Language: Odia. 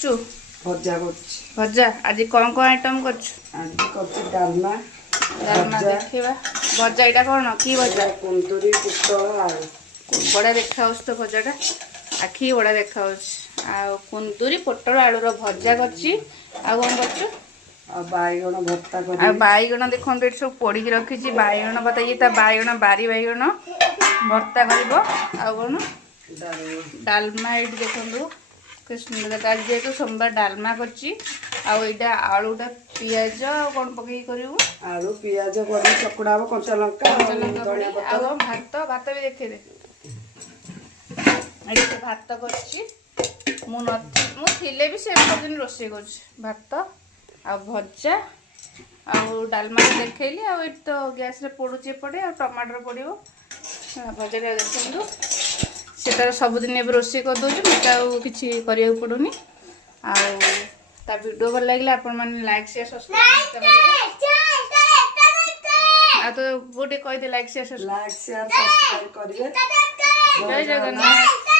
କରୁଛୁ? ଭଜା କରୁଛି। ଭଜା ଆଜି କଣ କଣ ଆଇଟମ କରୁଛୁ? ଆଜି କରୁଛି ଡାଲମା। ଡାଲମା ଦେଖିବା। ଭଜା ଏଇଟା କଣ କି ଭଜା? କୁନ୍ଦୁରି ପୋଟଳ ଆଳୁ। ବଢ଼ିଆ ଦେଖାଯାଉଛି ତ ଭଜାଟା, ଆଖି ବଢ଼ିଆ ଦେଖାଯାଉଛି। ଆଉ କୁନ୍ଦୁରି ପୋଟଳ ଆଳୁର ଭଜା କରିଛି। ଆଉ କଣ କରୁଛୁ? ଆଉ ବାଇଗଣ ଭର୍ତ୍ତା ଆଉ କରିବି। ବାଇଗଣ ଦେଖନ୍ତୁ ଏଠି ସବୁ ପୋଡ଼ିକି ରଖିଛି। ବାଇଗଣ କଥା ଇଏ ତା ବାଇଗଣ ବାରି ବାଇଗଣ ଭର୍ତ୍ତା କରିବ। ଆଉ କଣ ଡାଲମା ଏଇଠି ଦେଖନ୍ତୁ ଆଜି ଯେହେତୁ ସୋମବାର ଡାଲମା କରିଛି। ଆଉ ଏଇଟା ଆଳୁଟା ପିଆଜ ଆଉ କଣ ପକେଇକି କରିବୁ? ଆଳୁ ପିଆଜ କରି ଚକୁଡ଼ା ହବ, କଞ୍ଚା ଲଙ୍କା କଞ୍ଚା ଆଉ ଲଙ୍କା ପଡ଼ି। ଧଣିଆ ଆଉ ପତ୍ର। ଭାତ ବି ଦେଖେଇଦେ। ଏଠି ଭାତ କରିଛି। ମୁଁ ଥିଲେ ବି ସେ ସବୁଦିନ ରୋଷେଇ କରୁଛି। ଭାତ ଆଉ ଭଜା ଆଉ ଡାଲମା ଦେଖେଇଲି। ଆଉ ଏଠି ତ ଗ୍ୟାସରେ ପୋଡ଼ୁଛି ଏପଟେ, ଆଉ ଟମାଟର ପଡ଼ିବ। ଭଜାଟା ଦେଖନ୍ତୁ ସେ ତାର ସବୁଦିନ ଏବେ ରୋଷେଇ କରିଦେଉଛି, ମୋତେ ଆଉ କିଛି କରିବାକୁ ପଡ଼ୁନି। ଆଉ ତା ଭିଡ଼ିଓ ଭଲ ଲାଗିଲେ ଆପଣମାନେ ଲାଇକ୍ ସେୟାର ସବସ୍କ୍ରାଇବ କରିବେ। ଆଉ ତ ବୋଉ ଟିକେ କହିଦେ like share subscribe like share subscribe କରିବେ। ଜୟ ଜଗନ୍ନାଥ।